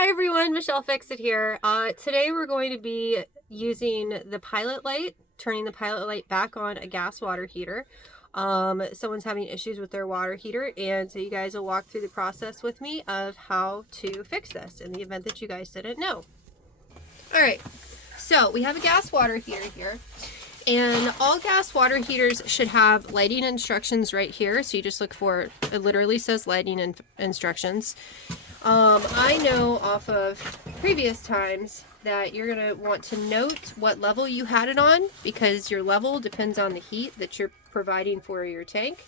Hi everyone, Michelle Fixit here. Today we're going to be using the pilot light, turning the pilot light back on a gas water heater. Someone's having issues with their water heater, and so you guys will walk through the process with me of how to fix this in the event that you guys didn't know. Alright, so we have a gas water heater here. And all gas water heaters should have lighting instructions right here. So you just look for, it literally says lighting instructions. I know off of previous times that you're going to want to note what level you had it on, because your level depends on the heat that you're providing for your tank.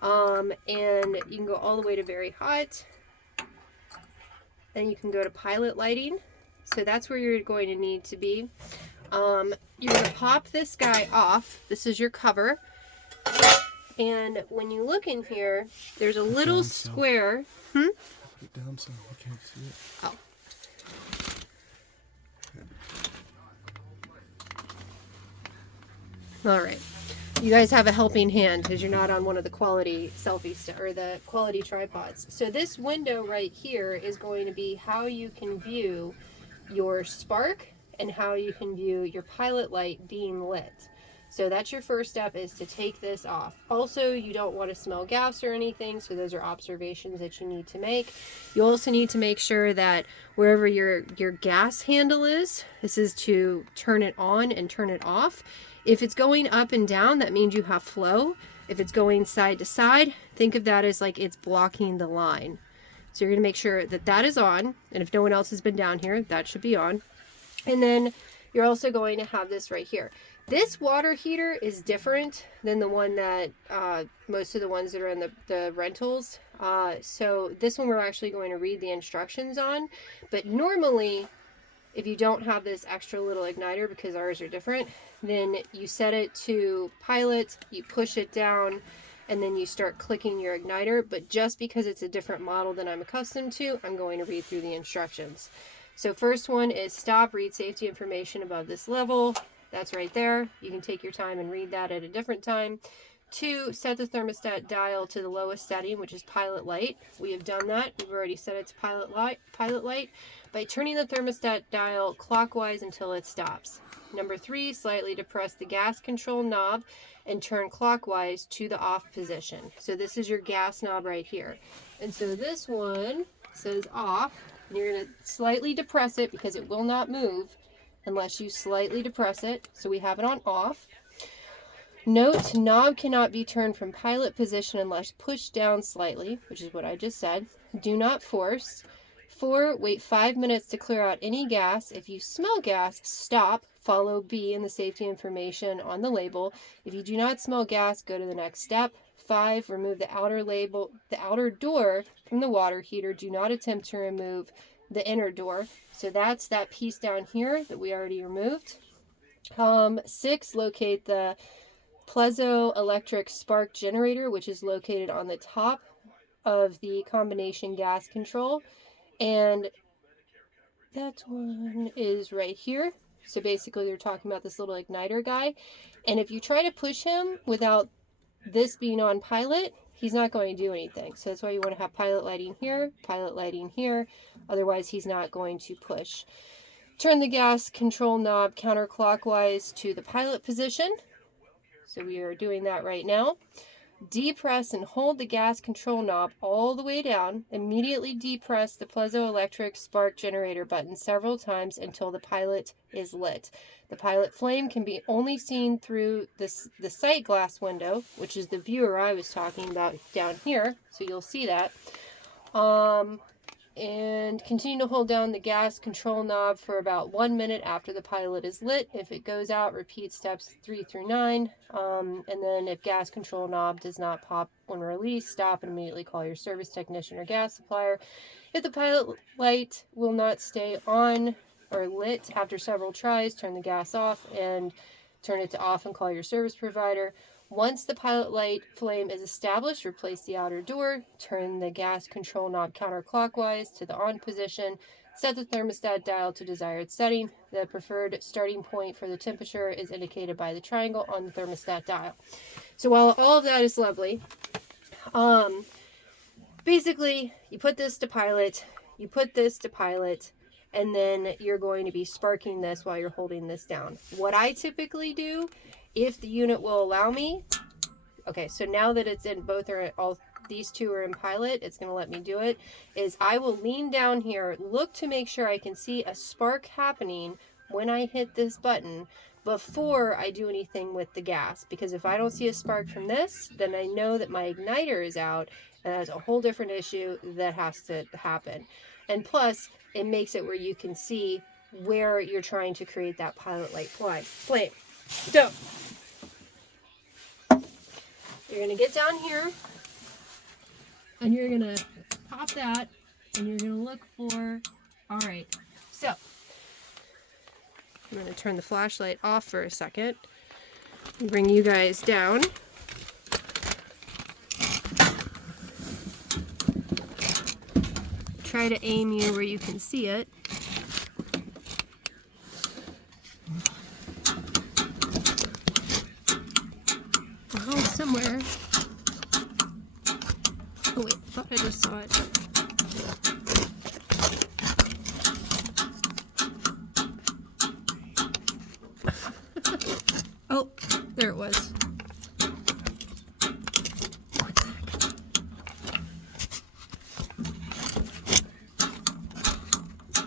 And you can go all the way to very hot. And you can go to pilot lighting. So that's where you're going to need to be. You're going to pop this guy off. This is your cover. And when you look in here, there's a little square. Put it down so I can't see it. Oh. All right. You guys have a helping hand because you're not on one of the quality or the quality tripods. So this window right here is going to be how you can view your spark and how you can view your pilot light being lit. So that's your first step, is to take this off. Also, you don't want to smell gas or anything, so those are observations that you need to make. You also need to make sure that wherever your gas handle is, this is to turn it on and turn it off. If it's going up and down, that means you have flow. If it's going side to side, think of that as like it's blocking the line. So you're going to make sure that that is on, and if no one else has been down here, that should be on. And then you're also going to have this right here. This water heater is different than the one that most of the ones that are in the rentals. So this one we're actually going to read the instructions on. But normally, if you don't have this extra little igniter, because ours are different, then you set it to pilot, you push it down, and then you start clicking your igniter. But just because it's a different model than I'm accustomed to, I'm going to read through the instructions. So first one is stop, read safety information above this level. That's right there. You can take your time and read that at a different time. 2, set the thermostat dial to the lowest setting, which is pilot light. We have done that. We've already set it to pilot light by turning the thermostat dial clockwise until it stops. Number 3, slightly depress the gas control knob and turn clockwise to the off position. So this is your gas knob right here. And so this one says off. And you're going to slightly depress it because it will not move unless you slightly depress it. So we have it on off. Note, knob cannot be turned from pilot position unless pushed down slightly, which is what I just said. Do not force. 4, wait 5 minutes to clear out any gas. If you smell gas, stop. Follow B in the safety information on the label. If you do not smell gas, go to the next step. 5, remove the outer door from the water heater. Do not attempt to remove the inner door. So that's that piece down here that we already removed. 6, locate the piezoelectric spark generator, which is located on the top of the combination gas control. And that one is right here. So basically they're talking about this little igniter guy. And if you try to push him without this being on pilot, he's not going to do anything. So that's why you want to have pilot lighting here. Otherwise, he's not going to push. Turn the gas control knob counterclockwise to the pilot position. So we are doing that right now. Depress and hold the gas control knob all the way down. Immediately depress the piezoelectric spark generator button several times until the pilot is lit. The pilot flame can be only seen through the sight glass window, which is the viewer I was talking about down here. So you'll see that. And continue to hold down the gas control knob for about 1 minute after the pilot is lit. If it goes out, repeat steps 3 through 9. And then if gas control knob does not pop when released, stop and immediately call your service technician or gas supplier. If the pilot light will not stay on or lit after several tries, turn the gas off and turn it to off and call your service provider. Once the pilot light flame is established, replace the outer door, turn the gas control knob counterclockwise to the on position, set the thermostat dial to desired setting. The preferred starting point for the temperature is indicated by the triangle on the thermostat dial. So while all of that is lovely, basically you put this to pilot, you put this to pilot, and then you're going to be sparking this while you're holding this down. What I typically do, if the unit will allow me, okay, so now that it's in both are all these two are in pilot, it's going to let me do it, is I will lean down here, look to make sure I can see a spark happening when I hit this button before I do anything with the gas. Because if I don't see a spark from this, then I know that my igniter is out, and that's a whole different issue that has to happen. And plus, it makes it where you can see where you're trying to create that pilot light flame. So, you're going to get down here, and you're going to pop that, and you're going to look for, all right, so I'm going to turn the flashlight off for a second and bring you guys down. Try to aim you where you can see it. Oh, somewhere. Oh wait, I thought I just saw it. Oh, there it was. What the heck?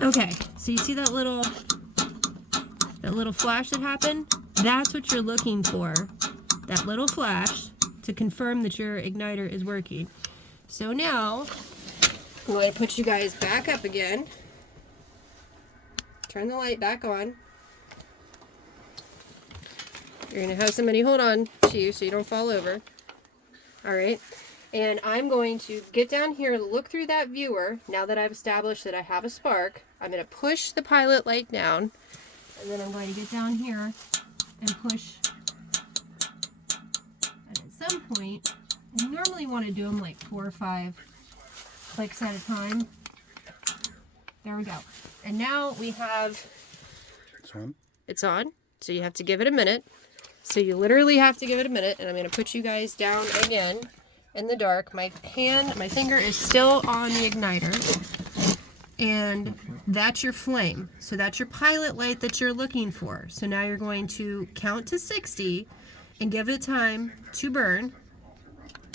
Okay, so you see that little flash that happened? That's what you're looking for. That little flash to confirm that your igniter is working. So now, I'm going to put you guys back up again. Turn the light back on. You're going to have somebody hold on to you so you don't fall over. Alright, and I'm going to get down here, look through that viewer. Now that I've established that I have a spark, I'm going to push the pilot light down, and then I'm going to get down here and push. And at some point, you normally want to do them like 4 or 5 clicks at a time. There we go. And now we have, It's on. It's on, so you have to give it a minute. So you literally have to give it a minute, and I'm going to put you guys down again in the dark. My finger is still on the igniter, and that's your flame. So that's your pilot light that you're looking for. So now you're going to count to 60 and give it time to burn.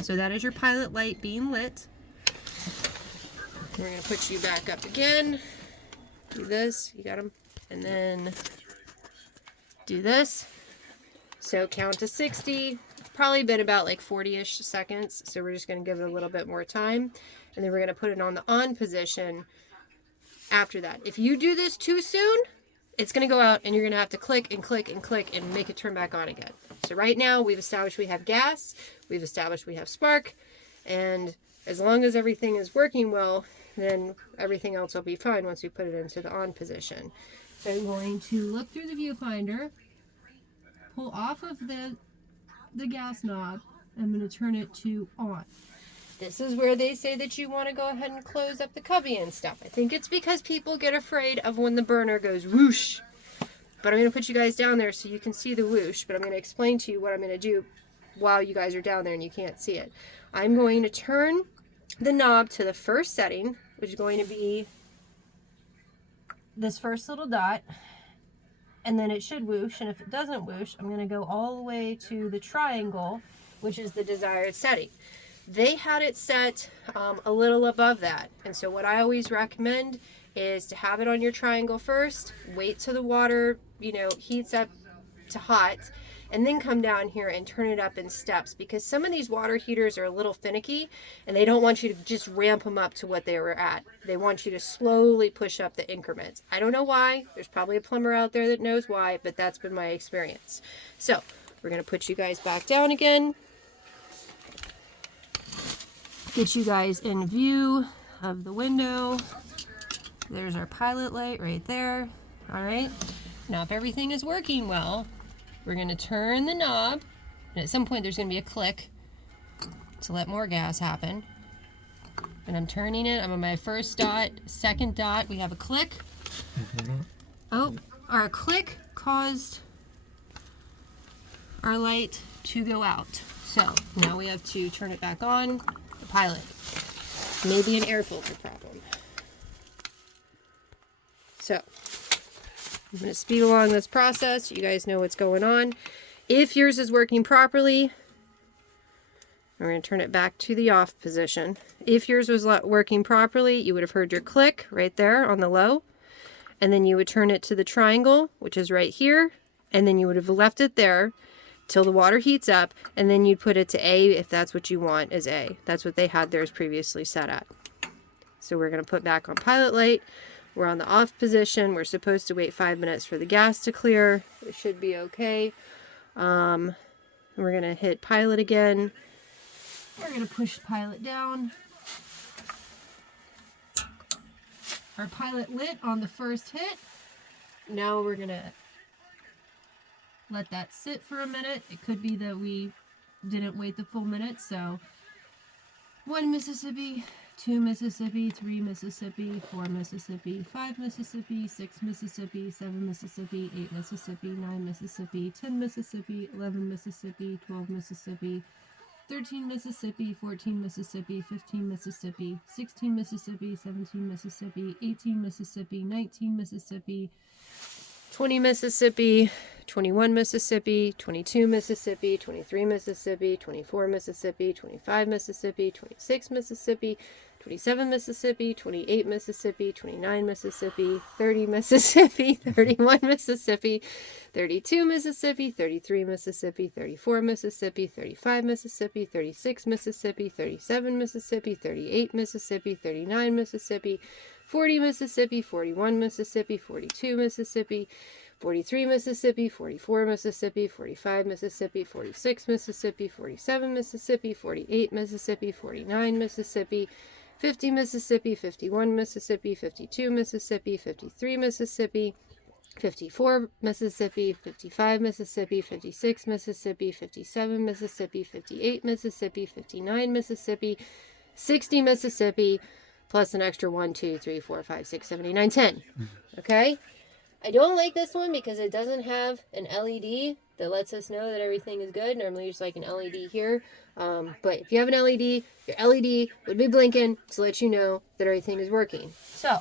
So that is your pilot light being lit. We're going to put you back up again. Do this. You got them. And then do this. So count to 60. It's probably been about like 40-ish seconds. So we're just going to give it a little bit more time. And then we're going to put it on the on position after that. If you do this too soon, it's going to go out and you're going to have to click and click and click and make it turn back on again. So right now we've established we have gas. We've established we have spark. And as long as everything is working well, then everything else will be fine once we put it into the on position. So I'm going to look through the viewfinder, pull off of the gas knob. I'm going to turn it to on. This is where they say that you want to go ahead and close up the cubby and stuff. I think it's because people get afraid of when the burner goes whoosh. But I'm going to put you guys down there so you can see the whoosh. But I'm going to explain to you what I'm going to do while you guys are down there and you can't see it. I'm going to turn the knob to the first setting, which is going to be this first little dot. And then it should whoosh, and if it doesn't whoosh, I'm going to go all the way to the triangle, which is the desired setting. They had it set a little above that, and so what I always recommend is to have it on your triangle first, wait till the water, heats up to hot, and then come down here and turn it up in steps, because some of these water heaters are a little finicky and they don't want you to just ramp them up to what they were at. They want you to slowly push up the increments. I don't know why. There's probably a plumber out there that knows why, but that's been my experience. So we're going to put you guys back down again. Get you guys in view of the window. There's our pilot light right there. All right. Now if everything is working well, we're going to turn the knob, and at some point there's going to be a click to let more gas happen. And I'm turning it. I'm on my first dot, second dot. We have a click. Oh, our click caused our light to go out. So now we have to turn it back on. The pilot. Maybe an air filter problem. So I'm going to speed along this process. You guys know what's going on. If yours is working properly, we're going to turn it back to the off position. If yours was working properly, you would have heard your click right there on the low. And then you would turn it to the triangle, which is right here. And then you would have left it there till the water heats up. And then you'd put it to A if that's what you want as A. That's what they had theirs previously set at. So we're going to put back on pilot light. We're on the off position. We're supposed to wait 5 minutes for the gas to clear. It should be okay. We're going to hit pilot again. We're going to push pilot down. Our pilot lit on the first hit. Now we're going to let that sit for a minute. It could be that we didn't wait the full minute. So 1 Mississippi, 2 Mississippi, 3 Mississippi, 4 Mississippi, 5 Mississippi, 6 Mississippi, 7 Mississippi, 8 Mississippi, 9 Mississippi, 10 Mississippi, 11 Mississippi, 12 Mississippi, 13 Mississippi, 14 Mississippi, 15 Mississippi, 16 Mississippi, 17 Mississippi, 18 Mississippi, 19 Mississippi, 20 Mississippi, 21 Mississippi, 22 Mississippi, 23 Mississippi, 24 Mississippi, 25 Mississippi, 26 Mississippi, 27 Mississippi, 28 Mississippi, 29 Mississippi, 30 Mississippi, 31 Mississippi, 32 Mississippi, 33 Mississippi, 34 Mississippi, 35 Mississippi, 36 Mississippi, 37 Mississippi, 38 Mississippi, 39 Mississippi, 40 Mississippi, 41 Mississippi, 42 Mississippi, 43 Mississippi, 44 Mississippi, 45 Mississippi, 46 Mississippi, 47 Mississippi, 48 Mississippi, 49 Mississippi, 50 Mississippi, 51 Mississippi, 52 Mississippi, 53 Mississippi, 54 Mississippi, 55 Mississippi, 56 Mississippi, 57 Mississippi, 58 Mississippi, 59 Mississippi, 60 Mississippi, plus an extra 1, 2, 3, 4, 5, 6, 7, 8, 9, 10. Okay? I don't like this one because it doesn't have an LED that lets us know that everything is good. Normally there's like an LED here. But if you have an LED, your LED would be blinking to let you know that everything is working. So,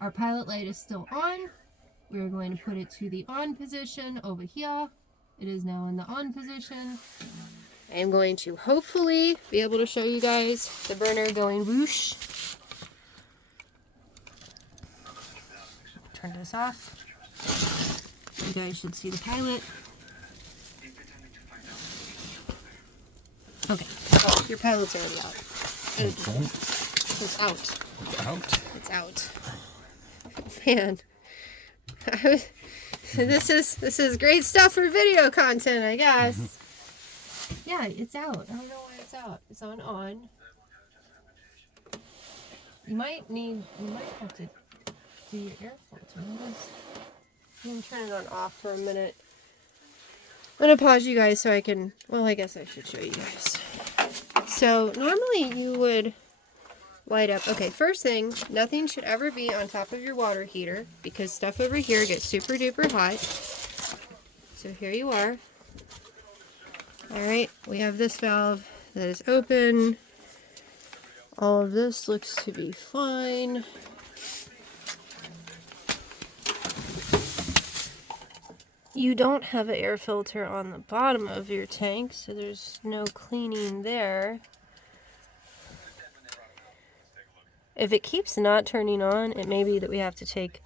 our pilot light is still on. We're going to put it to the on position over here. It is now in the on position. I am going to hopefully be able to show you guys the burner going whoosh. Turn this off. You guys should see the pilot. Okay, oh, your pilot's already out. It's out. It's out? It's out. Man. This is great stuff for video content, I guess. Yeah, it's out. I don't know why it's out. It's on. You might have to do your air filter. I'm going to turn it on off for a minute. I'm going to pause you guys so I can, well, I guess I should show you guys. So normally you would light up, okay, first thing, nothing should ever be on top of your water heater because stuff over here gets super duper hot. So here you are. Alright, we have this valve that is open. All of this looks to be fine. You don't have an air filter on the bottom of your tank, so there's no cleaning there. If it keeps not turning on, it may be that we have to take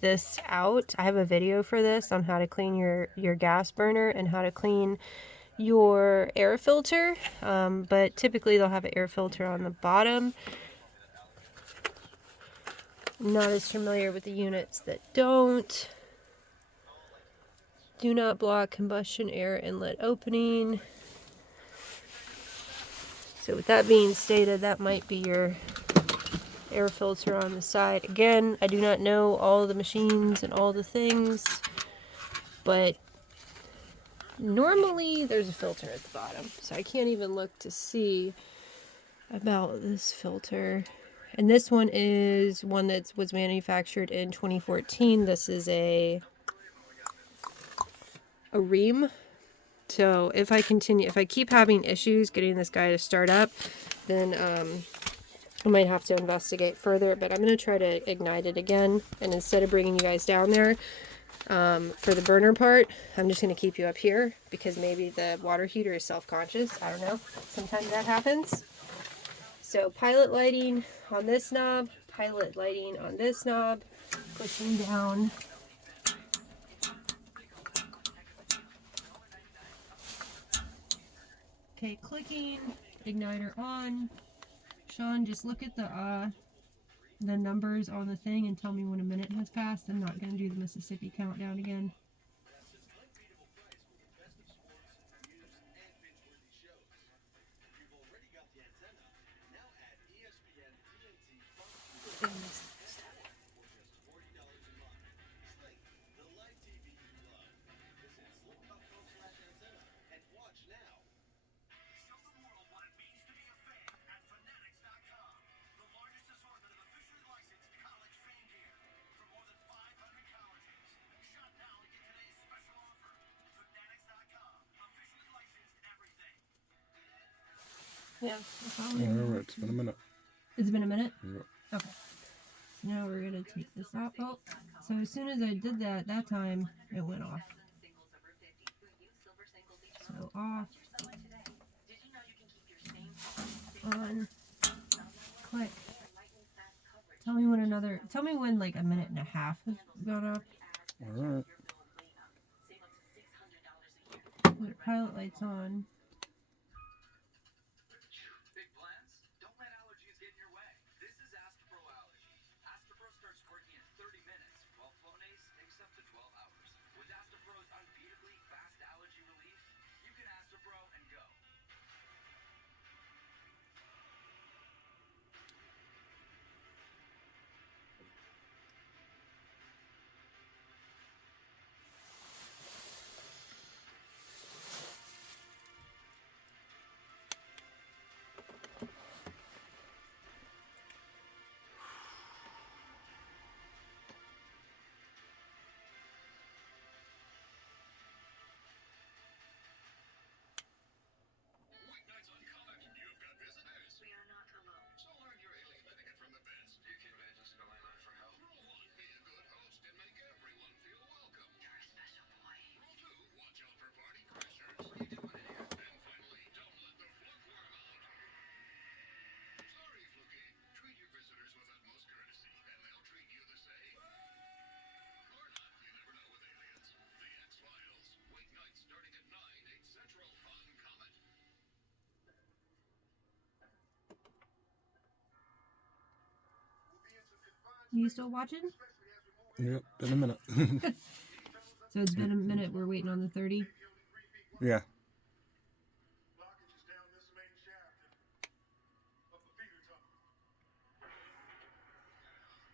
this out. I have a video for this on how to clean your gas burner and how to clean your air filter, but typically they'll have an air filter on the bottom. I'm not as familiar with the units that don't. Do not block combustion air inlet opening. So with that being stated, that might be your air filter on the side. Again, I do not know all the machines and all the things, but normally there's a filter at the bottom. So I can't even look to see about this filter. And this one is one that was manufactured in 2014. This is a ream. So if I keep having issues getting this guy to start up, then I might have to investigate further, but I'm going to try to ignite it again. And instead of bringing you guys down there for the burner part, I'm just going to keep you up here because maybe the water heater is self-conscious. I don't know. Sometimes that happens. So pilot lighting on this knob, pilot lighting on this knob, pushing down. Okay, clicking, igniter on. Sean, just look at the numbers on the thing and tell me when a minute has passed. I'm not going to do the Mississippi countdown again. Yeah. Alright, it's been a minute. It's been a minute? Yep. Okay. So now we're going to take this off. Oh, so as soon as I did that time, it went off. So off. On. Click. Tell me when like a minute and a half has gone up. Alright. Put pilot lights on. You still watching? Yep, been a minute. So it's been a minute. We're waiting on the 30. Yeah.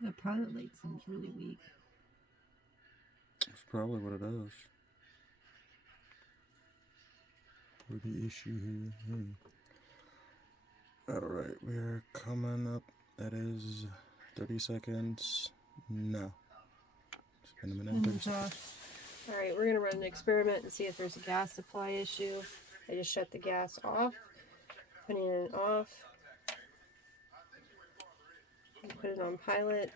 The pilot light seems really weak. That's probably what it is. For the issue here. Alright, we're coming up. That is 30 seconds. No. It's been a minute and 30 seconds. Alright, we're going to run an experiment and see if there's a gas supply issue. I just shut the gas off. Putting it off. Put it on pilot.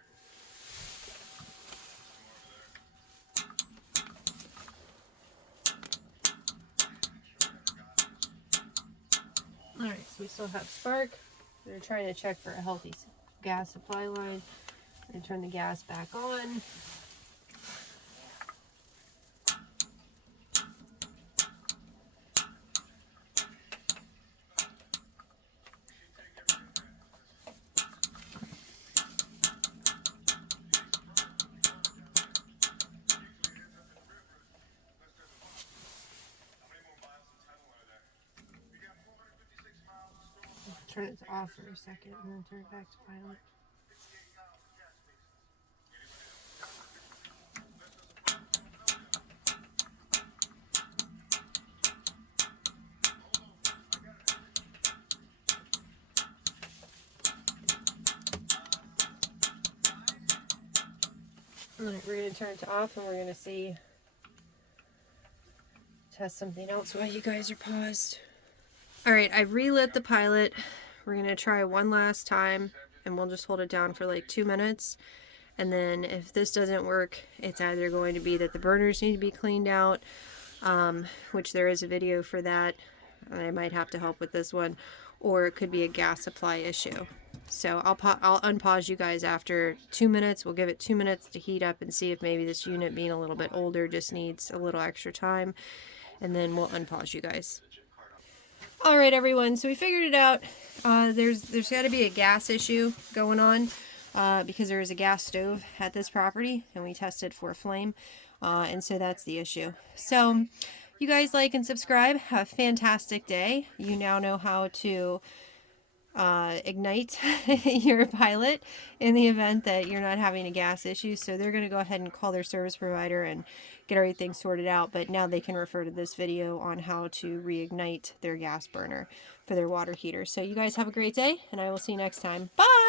Alright, so we still have spark. We're trying to check for a healthy gas supply line. I'm going to turn the gas back on. Turn it off for a second and then turn it back to pilot. Alright, we're going to turn it to off and we're going to test something else while you guys are paused. Alright, I've relit the pilot, we're going to try one last time, and we'll just hold it down for like 2 minutes. And then if this doesn't work, it's either going to be that the burners need to be cleaned out, which there is a video for that. I might have to help with this one, or it could be a gas supply issue. So I'll unpause you guys after 2 minutes. We'll give it 2 minutes to heat up and see if maybe this unit, being a little bit older, just needs a little extra time, and then we'll unpause you guys. All right, everyone, so we figured it out. There's got to be a gas issue going on because there is a gas stove at this property, and we tested for flame, and so that's the issue. So you guys like and subscribe. Have a fantastic day. You now know how to ignite your pilot in the event that you're not having a gas issue. So they're going to go ahead and call their service provider and get everything sorted out, but now they can refer to this video on how to reignite their gas burner for their water heater. So you guys have a great day, and I will see you next time. Bye!